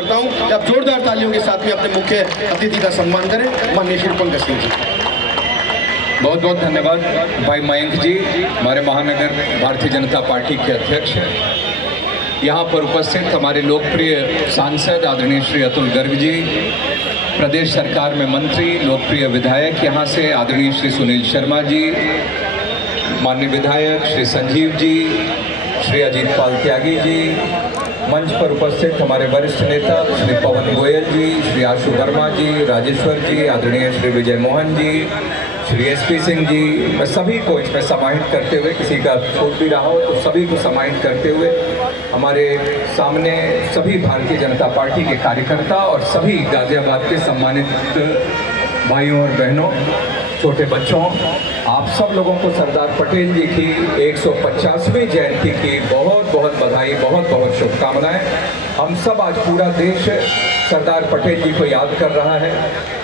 करता हूँ कि आप जोरदार तालियों के साथ में अपने मुख्य अतिथि का सम्मान करें, माननीय श्री पंकज सिंह जी। बहुत बहुत धन्यवाद भाई मयंक जी, हमारे महानगर भारतीय जनता पार्टी के अध्यक्ष। यहाँ पर उपस्थित हमारे लोकप्रिय सांसद आदरणीय श्री अतुल गर्ग जी, प्रदेश सरकार में मंत्री, लोकप्रिय विधायक यहाँ से आदरणीय श्री सुनील शर्मा जी, माननीय विधायक श्री संजीव जी, श्री अजीत पाल त्यागी जी, मंच पर उपस्थित हमारे वरिष्ठ नेता श्री पवन गोयल जी, श्री आशु वर्मा जी, राजेश्वर जी, आदरणीय श्री विजय मोहन जी, श्री एसपी सिंह जी, मैं सभी को इसमें समाहित करते हुए, किसी का छूट भी रहा हो तो सभी को समाहित करते हुए, हमारे सामने सभी भारतीय जनता पार्टी के कार्यकर्ता और सभी गाजियाबाद के सम्मानित भाइयों और बहनों, छोटे बच्चों, आप सब लोगों को सरदार पटेल जी की 150वीं जयंती की बहुत बहुत बधाई, बहुत बहुत शुभकामनाएं। हम सब आज पूरा देश सरदार पटेल जी को याद कर रहा है,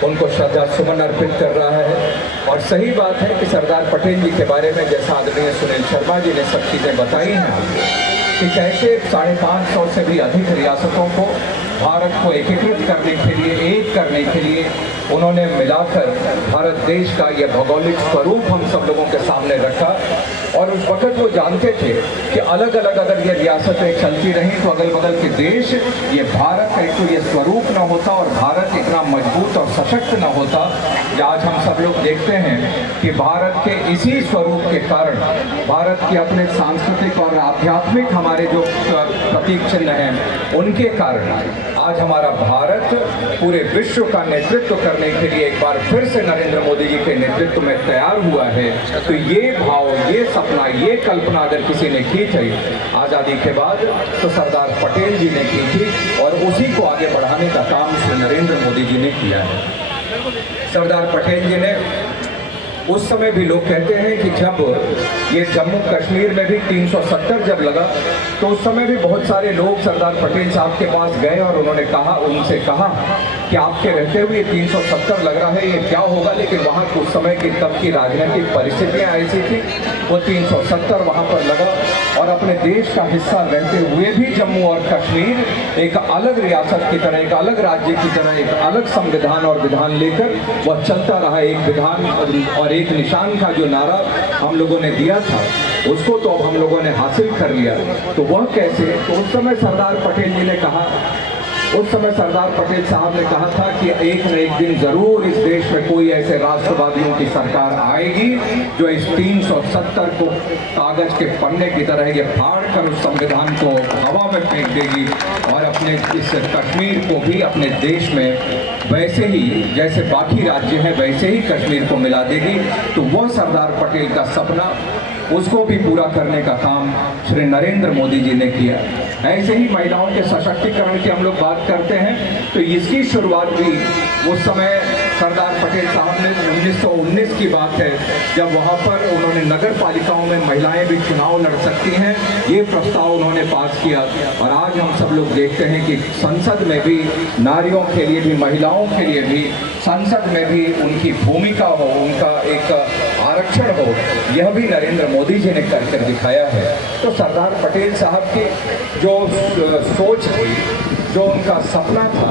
उनको श्रद्धा सुमन अर्पित कर रहा है। और सही बात है कि सरदार पटेल जी के बारे में जैसा आदरणीय सुनील शर्मा जी ने सब चीज़ें बताई हैं कि कैसे 550 से भी अधिक रियासतों को भारत को एकीकृत करने के लिए, एक करने के लिए उन्होंने मिलाकर भारत देश का यह भौगोलिक स्वरूप हम सब लोगों के सामने रखा। और उस वक्त वो जानते थे कि अलग अलग अगर ये रियासतें चलती रहीं तो अगल बगल के देश, ये भारत का एक तो ये स्वरूप न होता और भारत इतना मजबूत और सशक्त न होता। आज हम सब लोग देखते हैं कि भारत के इसी स्वरूप के कारण, भारत के अपने सांस्कृतिक और आध्यात्मिक हमारे जो प्रतीक चिन्ह हैं उनके कारण आज हमारा भारत पूरे विश्व का नेतृत्व करने के लिए एक बार फिर से नरेंद्र मोदी जी के नेतृत्व में तैयार हुआ है। तो ये भाव, ये सपना, ये कल्पना अगर किसी ने की थी आज़ादी के बाद तो सरदार पटेल जी ने की थी और उसी को आगे बढ़ाने का काम श्री नरेंद्र मोदी जी ने किया है। सरदार पटेल जी ने उस समय भी, लोग कहते हैं कि जब ये जम्मू कश्मीर में भी 370 जब लगा तो उस समय भी बहुत सारे लोग सरदार पटेल साहब के पास गए और उन्होंने कहा, उनसे कहा कि आपके रहते हुए 370 लग रहा है, ये क्या होगा। लेकिन वहाँ उस समय की तब की राजनीतिक परिस्थितियाँ ऐसी थी, वो 370 वहाँ पर लगा और अपने देश का हिस्सा रहते हुए भी जम्मू और कश्मीर एक अलग रियासत की तरह, एक अलग राज्य की तरह, एक अलग संविधान और विधान लेकर वह चलता रहा। एक विधान और एक निशान का जो नारा हम लोगों ने दिया था उसको तो अब हम लोगों ने हासिल कर लिया। तो वह कैसे, तो उस समय सरदार पटेल जी ने कहा, उस समय सरदार पटेल साहब ने कहा था कि एक न एक दिन जरूर इस देश में कोई ऐसे राष्ट्रवादियों की सरकार आएगी जो इस 370 को कागज के पन्ने की तरह ये फाड़ कर उस संविधान को हवा में फेंक देगी और अपने इस कश्मीर को भी अपने देश में वैसे ही जैसे बाकी राज्य हैं वैसे ही कश्मीर को मिला देगी। तो वह सरदार पटेल का सपना, उसको भी पूरा करने का काम श्री नरेंद्र मोदी जी ने किया। ऐसे ही महिलाओं के सशक्तिकरण की हम लोग बात करते हैं तो इसकी शुरुआत भी उस समय सरदार पटेल साहब ने 1919 की बात है, जब वहाँ पर उन्होंने नगर पालिकाओं में महिलाएं भी चुनाव लड़ सकती हैं, ये प्रस्ताव उन्होंने पास किया। और आज हम सब लोग देखते हैं कि संसद में भी नारियों के लिए भी, महिलाओं के लिए भी संसद में भी उनकी भूमिका हो, उनका एक आरक्षण हो, यह भी नरेंद्र मोदी जी ने करके दिखाया है। तो सरदार पटेल साहब की जो सोच थी, जो उनका सपना था,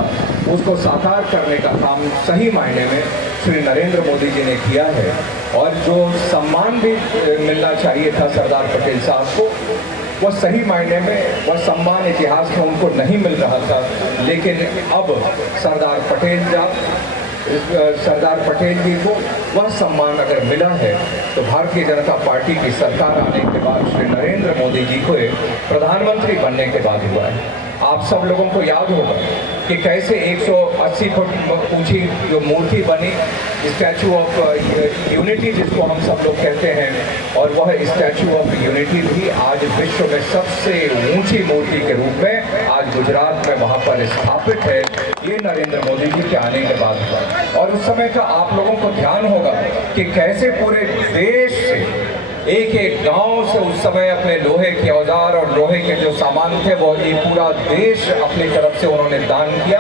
उसको साकार करने का काम सही मायने में श्री नरेंद्र मोदी जी ने किया है। और जो सम्मान भी मिलना चाहिए था सरदार पटेल साहब को, वह सही मायने में वह सम्मान इतिहास में उनको नहीं मिल रहा था। लेकिन अब सरदार पटेल जी को वह सम्मान अगर मिला है तो भारतीय जनता पार्टी की सरकार आने के बाद, श्री नरेंद्र मोदी जी को प्रधानमंत्री बनने के बाद हुआ है। आप सब लोगों को याद होगा कि कैसे 180 फुट ऊंची जो मूर्ति बनी, स्टैचू ऑफ यूनिटी जिसको हम सब लोग कहते हैं, और वह स्टैचू ऑफ यूनिटी भी आज विश्व में सबसे ऊंची मूर्ति के रूप में आज गुजरात में वहाँ पर स्थापित है। ये नरेंद्र मोदी जी के आने के बाद हुआ। और उस समय का आप लोगों को ध्यान होगा कि कैसे पूरे देश से, एक एक गांव से उस समय अपने लोहे के औजार और लोहे के जो सामान थे वो ये पूरा देश अपनी तरफ से उन्होंने दान किया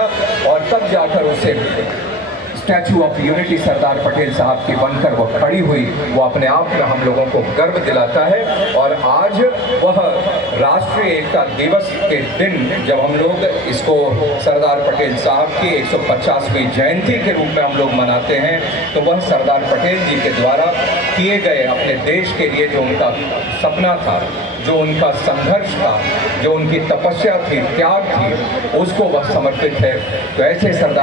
और तब जाकर उसे statue of unity Sardar Patel साहब की बनकर वो खड़ी हुई, वो अपने आप में हम लोगों को गर्व दिलाता है। और आज वह राष्ट्रीय एकता दिवस के दिन जब हम लोग इसको सरदार पटेल साहब की 150वीं जयंती के रूप में हम लोग मनाते हैं, तो वह सरदार पटेल जी के द्वारा किए गए अपने देश के लिए जो उनका सपना था, जो उनका संघर्ष था, जो उनकी तपस्या थी, त्याग थी, उसको वह समर्पित है। तो ऐसे सरदार